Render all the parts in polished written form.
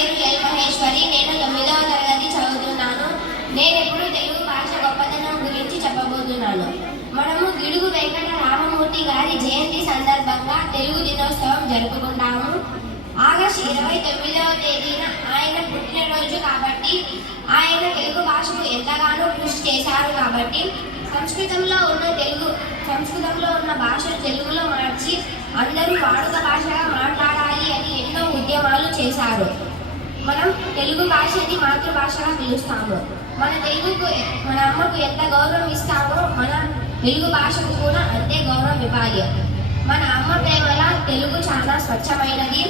పేరు ఎల్ మహేశ్వరి. నేను 9వ తరగతి చదువుతున్నాను. నేను ఇప్పుడు తెలుగు భాష గొప్పతనం గురించి చెప్పబోతున్నాను. మనము గిడుగు వెంకట రామమూర్తి గారి జయంతి సందర్భంగా తెలుగు దినోత్సవం జరుపుకుంటాము. ఆగస్టు 29వ తేదీన ఆయన పుట్టినరోజు కాబట్టి ఆయన తెలుగు భాషకు ఎంతగానో కృషి చేశారు. కాబట్టి సంస్కృతంలో ఉన్న భాష తెలుగులో మార్చి అందరూ వాడుక భాషగా మాట్లాడాలి అని ఎన్నో ఉద్యమాలు చేశారు. మనం తెలుగు భాషని మాతృభాషగా పిలుస్తాము. మన అమ్మకు ఎంత గౌరవం ఇస్తామో మన తెలుగు భాషకు కూడా అంతే గౌరవం ఇవ్వాలి. మన అమ్మ ప్రేమల తెలుగు చాలా స్వచ్ఛమైనది.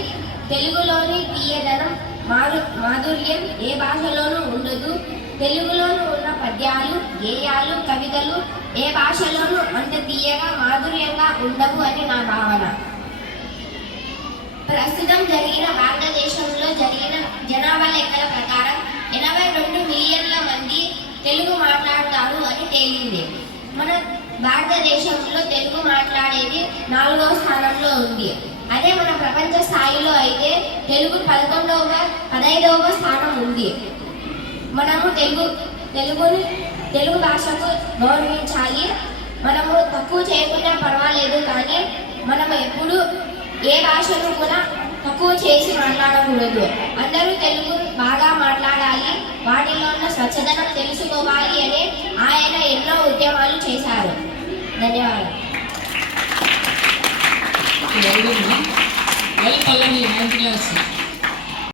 తెలుగులోని తీయదనం మాధుర్యం ఏ భాషలోనూ ఉండదు. తెలుగులోనూ ఉన్న పద్యాలు, గేయాలు, కవితలు ఏ భాషలోనూ అంత తీయగా మాధుర్యంగా ఉండవు అని నా భావన. ప్రస్తుతం భారతదేశంలో జరిగిన జనాభా లెక్కల ప్రకారం 82 మిలియన్ల మంది తెలుగు మాట్లాడతారు అని తేలింది. మన భారతదేశంలో తెలుగు మాట్లాడేది 4వ స్థానంలో ఉంది. అదే మన ప్రపంచ స్థాయిలో అయితే తెలుగు 15వ స్థానం ఉంది. మనము తెలుగు భాషకు గౌరవించాలి. మనము తక్కువ చేయకుండా పర్వాలేదు, కానీ మనము ఎప్పుడు ఏ భాషను కూడా తక్కువ చేసి మాట్లాడకూడదు. అందరూ తెలుగు బాగా మాట్లాడాలి, వాటిలో ఉన్న స్వచ్ఛదనం తెలుసుకోవాలి అని ఆయన ఎన్నో ఉద్యమాలు చేశారు. ధన్యవాదాలు.